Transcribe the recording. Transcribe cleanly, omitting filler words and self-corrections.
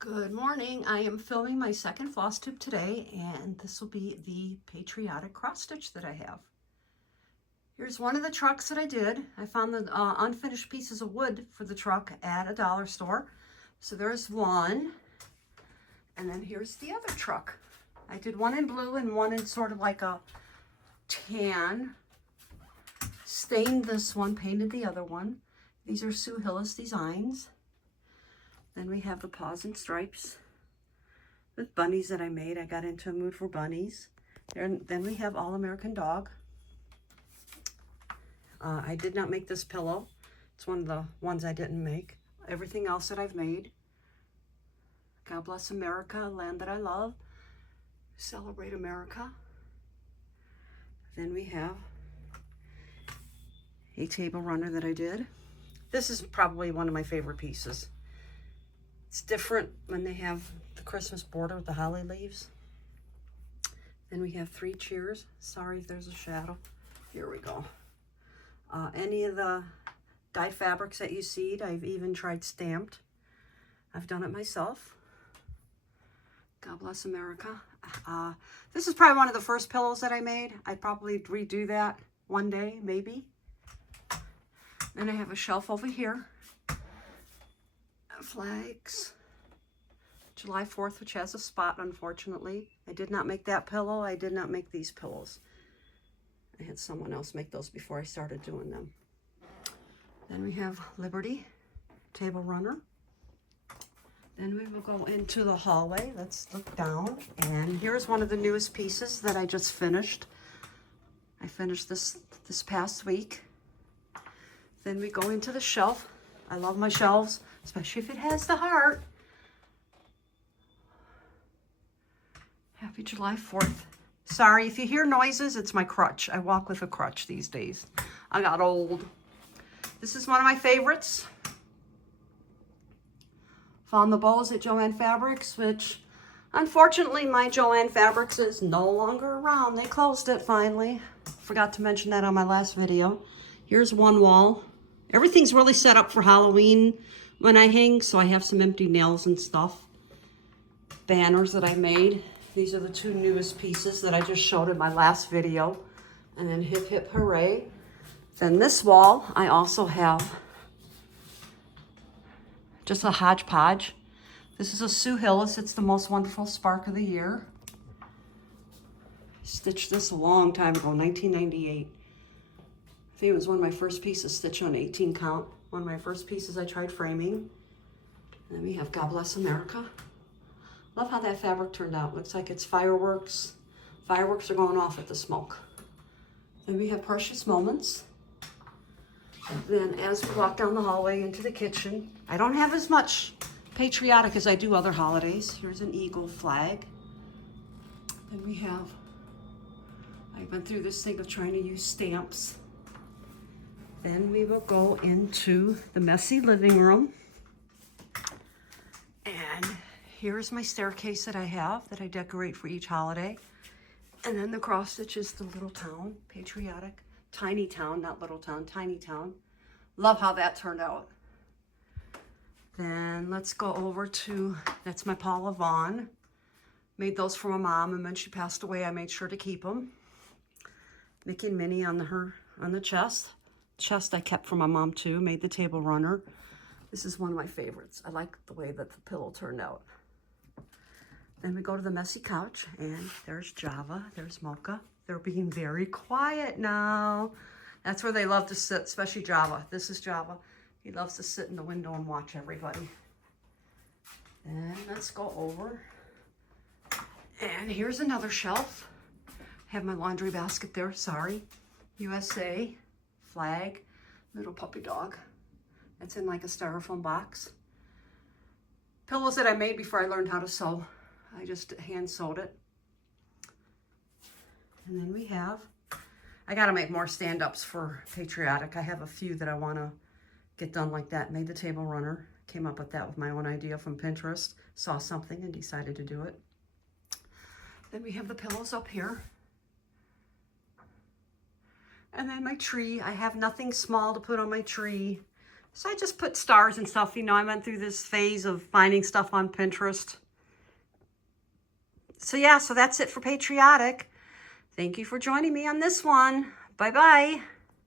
Good morning. I am filming my second floss tube today, and this will be the patriotic cross stitch that I have. Here's one of the trucks that I did. I found the unfinished pieces of wood for the truck at a dollar store. So there's one, and then here's the other truck. I did one in blue and one in sort of like a tan. Stained this one, painted the other one. These are Sue Hillis designs. Then we have the paws and stripes with bunnies that I made. I got into a mood for bunnies. Then we have All American Dog. I did not make this pillow. It's one of the ones I didn't make. Everything else that I've made. God Bless America, Land That I Love. Celebrate America. Then we have a table runner that I did. This is probably one of my favorite pieces. It's different when they have the Christmas border with the holly leaves. Then we have 3 cheers. Sorry if there's a shadow. Here we go. Any of the dye fabrics that you see, I've even tried stamped. I've done it myself. God Bless America. This is probably one of the first pillows that I made. I'd probably redo that one day, maybe. Then I have a shelf over here. Flags. July 4th, which has a spot, unfortunately. I did not make that pillow. I did not make these pillows. I had someone else make those before I started doing them. Then we have Liberty, table runner. Then we will go into the hallway. Let's look down. And here's one of the newest pieces that I just finished. I finished this past week. Then we go into the shelf. I love my shelves, especially if it has the heart. Happy July 4th. Sorry, if you hear noises, it's my crutch. I walk with a crutch these days. I got old. This is one of my favorites. Found the bows at Joann Fabrics, which unfortunately my Joann Fabrics is no longer around. They closed it finally. Forgot to mention that on my last video. Here's one wall. Everything's really set up for Halloween when I hang, so I have some empty nails and stuff. Banners that I made. These are the 2 newest pieces that I just showed in my last video. And then Hip Hip Hooray. Then this wall, I also have just a hodgepodge. This is a Sue Hillis. It's the Most Wonderful Spark of the Year. Stitched this a long time ago, 1998. I think it was one of my first pieces stitched on 18 count. One of my first pieces I tried framing. And then we have God Bless America. Love how that fabric turned out. Looks like it's fireworks. Fireworks are going off at the smoke. Then we have Precious Moments. And then as we walk down the hallway into the kitchen, I don't have as much patriotic as I do other holidays. Here's an eagle flag. Then we have, I went through this thing of trying to use stamps. Then we will go into the messy living room. And here's my staircase that I have that I decorate for each holiday. And then the cross stitch is the little town, patriotic, tiny town, not little town, tiny town. Love how that turned out. Then let's go over to, that's my Paula Vaughn. Made those for my mom, and when she passed away, I made sure to keep them. Mickey and Minnie on the chest. Chest I kept for my mom too. Made the table runner. This is one of my favorites. I like the way that the pillow turned out. Then we go to the messy couch, and there's Java, there's Mocha. They're being very quiet now. That's where they love to sit, especially Java. This is Java. He loves to sit in the window and watch everybody. And let's go over. And here's another shelf. I have my laundry basket there, sorry. USA. Flag, little puppy dog. It's in like a styrofoam box. Pillows that I made before I learned how to sew. I just hand sewed it. And then we have, I gotta make more stand-ups for patriotic. I have a few that I wanna get done like that. Made the table runner. Came up with that with my own idea from Pinterest. Saw something and decided to do it. Then we have the pillows up here. And then my tree, I have nothing small to put on my tree. So I just put stars and stuff. You know, I went through this phase of finding stuff on Pinterest. So yeah, so that's it for Patriotic. Thank you for joining me on this one. Bye-bye.